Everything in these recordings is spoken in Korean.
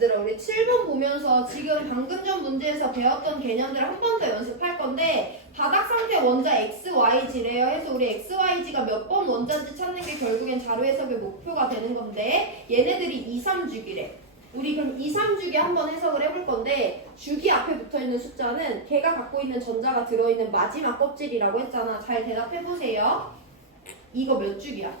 얘들아 우리 7번 보면서 지금 방금 전 문제에서 배웠던 개념들을 한 번 더 연습할 건데 바닥 상태 원자 XYZ래요. 해서 우리 XYZ가 몇 번 원자인지 찾는 게 결국엔 자료 해석의 목표가 되는 건데 얘네들이 2, 3주기래. 우리 그럼 2, 3주기 한번 해석을 해볼 건데 주기 앞에 붙어있는 숫자는 걔가 갖고 있는 전자가 들어있는 마지막 껍질이라고 했잖아. 잘 대답해보세요. 이거 몇 주기야?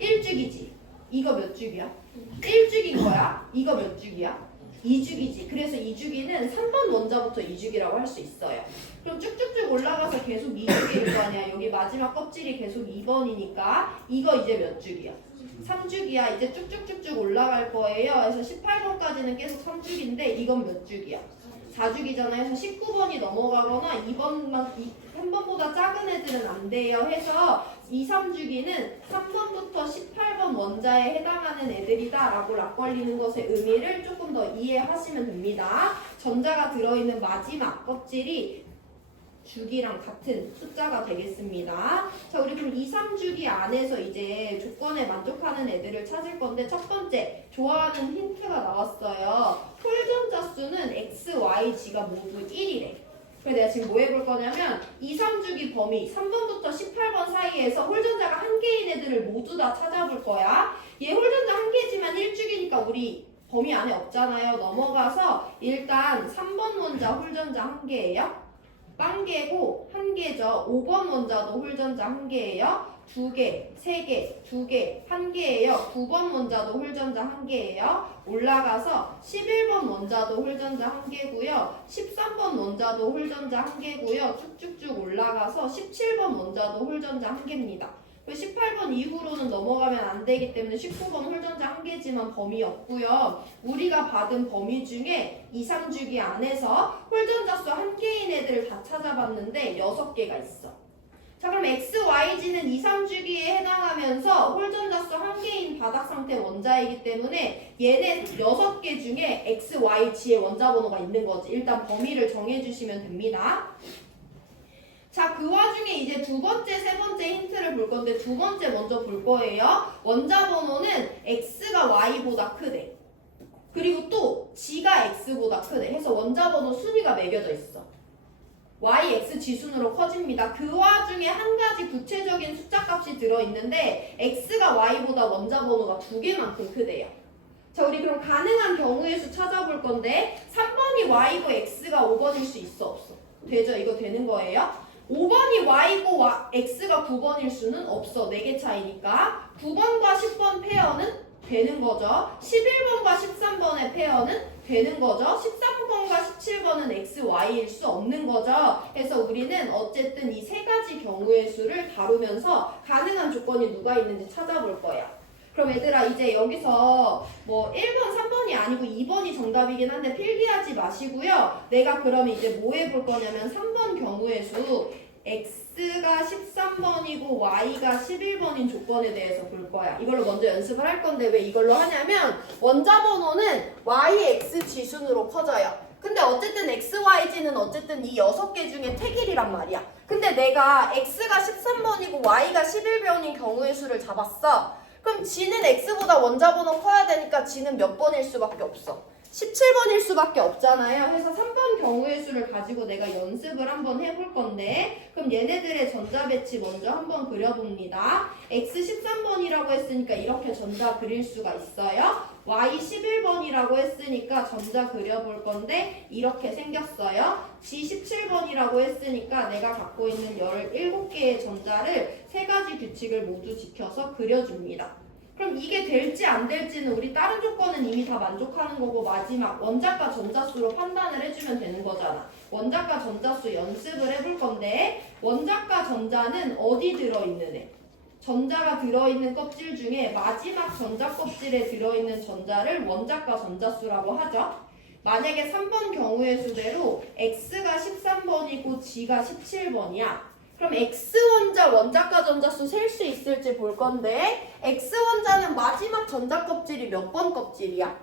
1주기지. 이거 몇 주기야? 1주기인 거야. 이거 몇 주기야? 2주기지. 그래서 2주기는 3번 원자부터 2주기라고 할 수 있어요. 그럼 쭉쭉쭉 올라가서 계속 2주기일 거 아니야. 여기 마지막 껍질이 계속 2번이니까 이거 이제 몇 주기야? 3주기야. 이제 쭉쭉쭉쭉 올라갈 거예요. 그래서 18번까지는 계속 3주기인데 이건 몇 주기야? 4주기잖아요. 그래서 19번이 넘어가거나 2번만 3번보다 작은 애들은 안 돼요. 해서 2, 3주기는 3번부터 18번 원자에 해당하는 애들이다 라고 락 걸리는 것의 의미를 조금 더 이해하시면 됩니다. 전자가 들어있는 마지막 껍질이 주기랑 같은 숫자가 되겠습니다. 자, 우리 그럼 2, 3주기 안에서 이제 조건에 만족하는 애들을 찾을 건데 첫 번째, 좋아하는 힌트가 나왔어요. 홀전자 수는 X, Y, G가 모두 1이래. 그래서 내가 지금 뭐 해볼 거냐면 2, 3주기 범위 3번부터 18번 사이에서 홀전자가 한 개인 애들을 모두 다 찾아볼 거야. 얘 홀전자 한 개지만 1주기니까 우리 범위 안에 없잖아요. 넘어가서 일단 3번 원자 홀전자 한 개예요. 빵 개고 한 개죠. 5번 원자도 홀전자 한 개예요. 2개, 3개, 2개, 한 개예요. 9번 원자도 홀전자 한 개예요. 올라가서 11번 원자도 홀전자 한 개고요. 13번 원자도 홀전자 한 개고요. 쭉쭉쭉 올라가서 17번 원자도 홀전자 한 개입니다. 18번 이후로는 넘어가면 안 되기 때문에 19번 홀전자 한 개지만 범위 없고요. 우리가 받은 범위 중에 2, 3주기 안에서 홀전자 수 한 개인 애들을 다 찾아봤는데 6개가 있어. 자, 그럼 X, Y, G는 2, 3주기에 해당하면서 홀전자 수 한 개인 바닥 상태 원자이기 때문에 얘네 6개 중에 X, Y, G의 원자 번호가 있는 거지. 일단 범위를 정해주시면 됩니다. 자, 그 와중에 이제 두 번째, 세 번째 힌트를 볼 건데 두 번째 먼저 볼 거예요. 원자 번호는 X가 Y보다 크대. 그리고 또 G가 X보다 크대. 해서 원자 번호 순위가 매겨져 있어. Y, X 지순으로 커집니다. 그 와중에 한 가지 구체적인 숫자 값이 들어있는데 X가 Y보다 원자 번호가 2개만큼 크대요. 자, 우리 그럼 가능한 경우의 수 찾아볼 건데 3번이 Y고 X가 5번일 수 있어 없어? 되죠? 이거 되는 거예요. 5번이 Y고 X가 9번일 수는 없어. 4개 차이니까. 9번과 10번 페어는 되는 거죠. 11번과 13번의 페어는 되는 거죠. 13번과 17번은 X, Y일 수 없는 거죠. 그래서 우리는 어쨌든 이 세 가지 경우의 수를 다루면서 가능한 조건이 누가 있는지 찾아볼 거야. 그럼 얘들아 이제 여기서 뭐 1번, 3번이 아니고 2번이 정답이긴 한데 필기하지 마시고요. 내가 그러면 이제 뭐 해볼 거냐면 3번 경우의 수 X가 13번이고 Y가 11번인 조건에 대해서 볼 거야. 이걸로 먼저 연습을 할 건데 왜 이걸로 하냐면 원자 번호는 Y, X 지순으로 커져요. 근데 어쨌든 X, Y, G는 어쨌든 이 6개 중에 택일이란 말이야. 근데 내가 X가 13번이고 Y가 11번인 경우의 수를 잡았어. 그럼 G는 X보다 원자 번호 커야 되니까 G는 몇 번일 수밖에 없어? 17번일 수밖에 없잖아요. 그래서 3번 경우의 수를 가지고 내가 연습을 한번 해볼 건데 그럼 얘네들의 전자 배치 먼저 한번 그려봅니다. X 13번이라고 했으니까 이렇게 전자 그릴 수가 있어요. Y 11번이라고 했으니까 전자 그려볼 건데 이렇게 생겼어요. G 17번이라고 했으니까 내가 갖고 있는 17개의 전자를 세 가지 규칙을 모두 지켜서 그려줍니다. 그럼 이게 될지 안 될지는 우리 다른 조건은 이미 다 만족하는 거고 마지막 원자과 전자수로 판단을 해주면 되는 거잖아. 원자과 전자수 연습을 해볼 건데 원자과 전자는 어디 들어있는 애? 전자가 들어있는 껍질 중에 마지막 전자 껍질에 들어있는 전자를 원자과 전자수라고 하죠. 만약에 3번 경우의 수대로 X가 13번이고 G가 17번이야. 그럼 X원자 원자과 전자수 셀 수 있을지 볼 건데 X원자는 마지막 전자 껍질이 몇 번 껍질이야?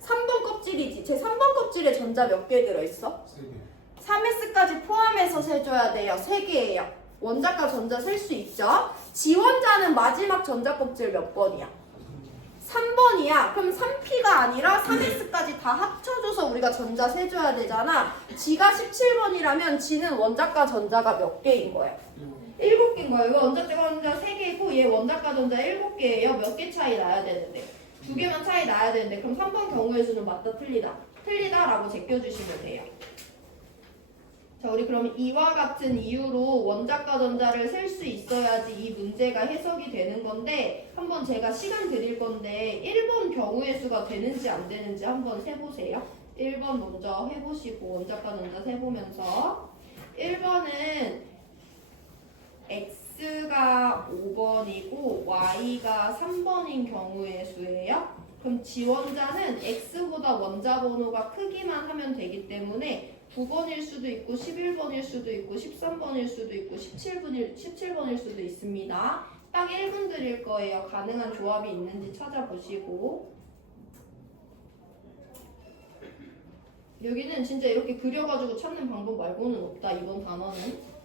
3번 껍질이지. 제 3번 껍질에 전자 몇 개 들어있어? 3S까지 포함해서 세줘야 돼요. 3개예요. 원자과 전자 셀 수 있죠? G원자는 마지막 전자 껍질 몇 번이야? 3번 3번이야. 그럼 3P가 아니라 3S까지 다 합쳐줘서 우리가 전자 세줘야 되잖아. G가 17번이라면 G는 원자과 전자가 몇 개인 거야? 7개인 거예요. 이거 원자과 전자 3개고 얘 원자과 전자 7개예요. 몇 개 차이 나야 되는데? 2개만 차이 나야 되는데 그럼 3번 경우의 수는 맞다 틀리다? 틀리다라고 제껴주시면 돼요. 자, 우리 그럼 이와 같은 이유로 원자과 전자를 셀 수 있어야지 이 문제가 해석이 되는 건데 한번 제가 시간 드릴 건데 1번 경우의 수가 되는지 안 되는지 한번 세보세요. 1번 먼저 해보시고 원자과 전자 세보면서 1번은 X가 5번이고 Y가 3번인 경우의 수예요. 그럼 지원자는 X보다 원자 번호가 크기만 하면 되기 때문에 9번일 수도 있고 11번일 수도 있고 13번일 수도 있고 17번일 수도 있습니다. 딱 1분 드릴 거예요. 가능한 조합이 있는지 찾아보시고 여기는 진짜 이렇게 그려가지고 찾는 방법 말고는 없다. 이번 단어는.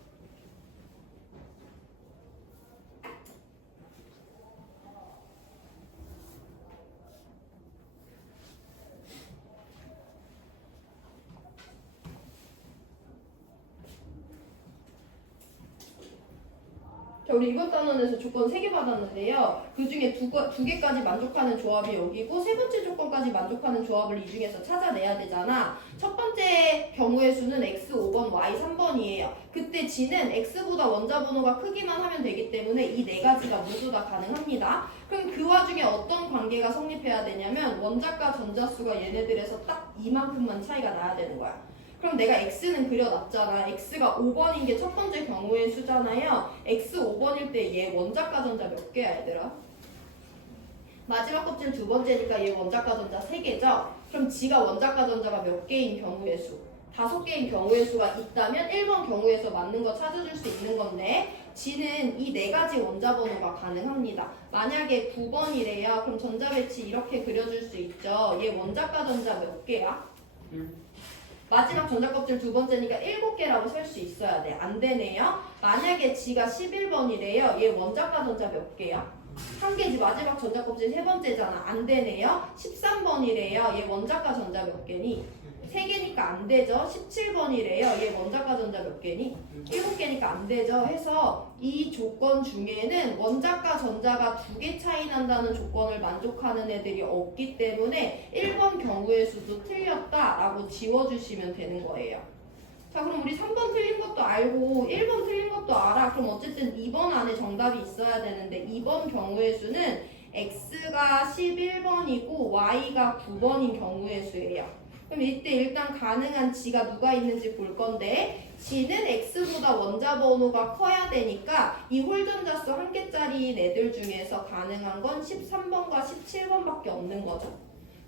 자, 우리 이번 단원에서 조건 3개 받았는데요. 그 중에 두 개까지 만족하는 조합이 여기고 세 번째 조건까지 만족하는 조합을 이 중에서 찾아내야 되잖아. 첫 번째 경우의 수는 X 5번, Y 3번이에요. 그때 G는 X보다 원자 번호가 크기만 하면 되기 때문에 이 네 가지가 모두 다 가능합니다. 그럼 그 와중에 어떤 관계가 성립해야 되냐면 원자과 전자수가 얘네들에서 딱 이만큼만 차이가 나야 되는 거야. 그럼 내가 X는 그려놨잖아. X가 5번인 게 첫 번째 경우의 수잖아요. X 5번일 때 얘 원자과 전자 몇 개야 얘들아? 마지막 껍질 두 번째니까 얘 원자과 전자 3개죠? 그럼 G가 원자과 전자가 몇 개인 경우의 수? 5개인 경우의 수가 있다면 1번 경우에서 맞는 거 찾아줄 수 있는 건데 G는 이 네 가지 원자 번호가 가능합니다. 만약에 9번이래요. 그럼 전자 배치 이렇게 그려줄 수 있죠. 얘 원자과 전자 몇 개야? 마지막 전자 껍질 두 번째니까 7개라고 셀 수 있어야 돼. 안 되네요. 만약에 G가 11번이래요. 얘 원자과 전자 몇 개야? 1개지. 마지막 전자 껍질 세 번째잖아. 안 되네요. 13번이래요. 얘 원자과 전자 몇 개니? 3개니까 안 되죠. 17번이래요. 얘 원자과 전자 몇 개니? 7개니까 안 되죠. 해서 이 조건 중에는 원자과 전자가 2개 차이 난다는 조건을 만족하는 애들이 없기 때문에 1번 경우의 수도 틀렸다라고 지워주시면 되는 거예요. 자, 그럼 우리 3번 틀린 것도 알고 1번 틀린 것도 알아. 그럼 어쨌든 2번 안에 정답이 있어야 되는데 2번 경우의 수는 X가 11번이고 Y가 9번인 경우의 수예요. 그럼 이때 일단 가능한 G가 누가 있는지 볼 건데 G는 X보다 원자 번호가 커야 되니까 이 홀전자수 1개짜리 애들 중에서 가능한 건 13번과 17번밖에 없는 거죠.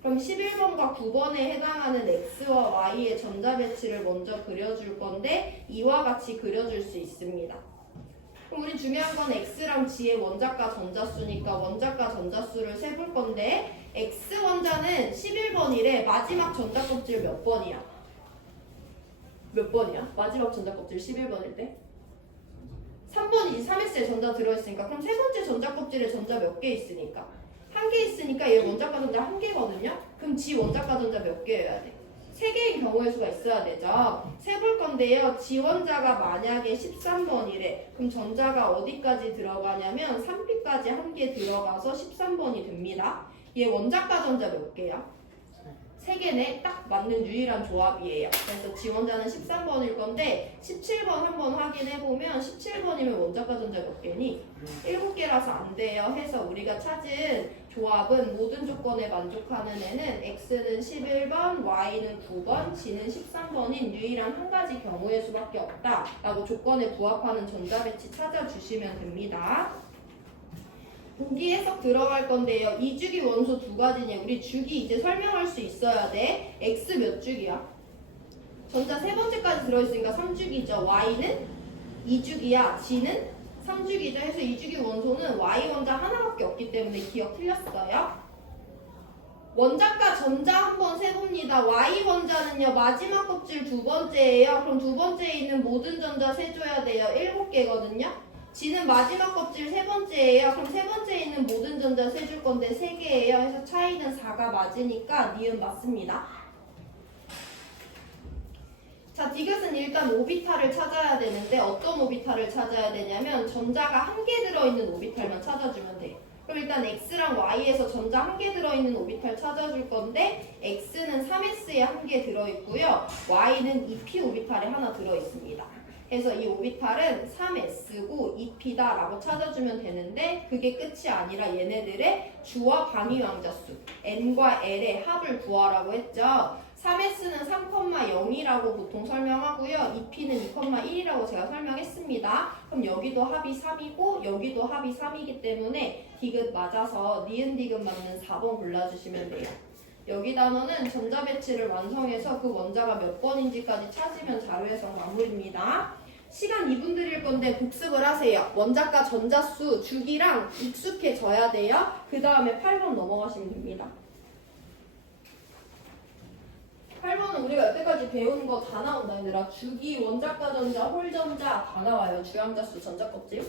그럼 11번과 9번에 해당하는 X와 Y의 전자 배치를 먼저 그려줄 건데 이와 같이 그려줄 수 있습니다. 그럼 우리 중요한 건 X랑 G의 원자과 전자수니까 원자과 전자수를 세볼 건데 X 원자는 11번이래. 마지막 전자 껍질 몇 번이야? 몇 번이야? 마지막 전자 껍질 11번일 때? 3번이지. 3S에 전자 들어있으니까. 그럼 세 번째 전자 껍질에 전자 몇 개 있으니까? 1개 있으니까 얘 원자과 전자 1개거든요? 그럼 G 원자과 전자 몇 개여야 돼? 3개인 경우의 수가 있어야 되죠. 세볼 건데요. G 원자가 만약에 13번이래. 그럼 전자가 어디까지 들어가냐면 3P까지 1개 들어가서 13번이 됩니다. 얘 원자과 전자 몇 개야? 3개네. 딱 맞는 유일한 조합이에요. 그래서 지원자는 13번일 건데 17번 한번 확인해보면 17번이면 원자과 전자 몇 개니? 7개라서 안 돼요. 해서 우리가 찾은 조합은 모든 조건에 만족하는 애는 X는 11번, Y는 9번, G는 13번인 유일한 한 가지 경우의 수밖에 없다 라고 조건에 부합하는 전자 배치 찾아주시면 됩니다. 보기 해석 들어갈 건데요. 이 주기 원소 두 가지냐. 우리 주기 이제 설명할 수 있어야 돼. X 몇 주기야? 전자 세 번째까지 들어있으니까 3주기죠. Y는 2주기야. G는 3주기죠. 해서 이 주기 원소는 Y 원자 하나밖에 없기 때문에 기억 틀렸어요. 원자과 전자 한번 세봅니다. Y 원자는요. 마지막 껍질 두 번째예요. 그럼 두 번째에 있는 모든 전자 세줘야 돼요. 7개거든요. G는 마지막 껍질 세 번째예요. 그럼 세 번째에 있는 모든 전자 세줄 건데 3개예요. 해서 차이는 4가 맞으니까 니은 맞습니다. 자, 디귿은 일단 오비탈을 찾아야 되는데 어떤 오비탈을 찾아야 되냐면 전자가 1개 들어있는 오비탈만 찾아주면 돼요. 그럼 일단 X랑 Y에서 전자 1개 들어있는 오비탈 찾아줄 건데 X는 3S에 1개 들어있고요. Y는 2P 오비탈에 하나 들어있습니다. 그래서 이 오비탈은 3S고 2P다 라고 찾아주면 되는데 그게 끝이 아니라 얘네들의 주와 방위 왕자수 N과 L의 합을 구하라고 했죠. 3S는 3,0이라고 보통 설명하고요. 2P는 2,1이라고 제가 설명했습니다. 그럼 여기도 합이 3이고 여기도 합이 3이기 때문에 디귿 맞아서 니은 디귿 맞는 4번 골라주시면 돼요. 여기 단어는 전자 배치를 완성해서 그 원자가 몇 번인지까지 찾으면 자료 해석 마무리입니다. 시간 2분 드릴 건데 복습을 하세요. 원자과 전자수 주기랑 익숙해져야 돼요. 그 다음에 8번 넘어가시면 됩니다. 8번은 우리가 여태까지 배운 거 다 나온다 얘들아. 주기, 원자과 전자, 홀전자 다 나와요. 주양자수, 전자껍질.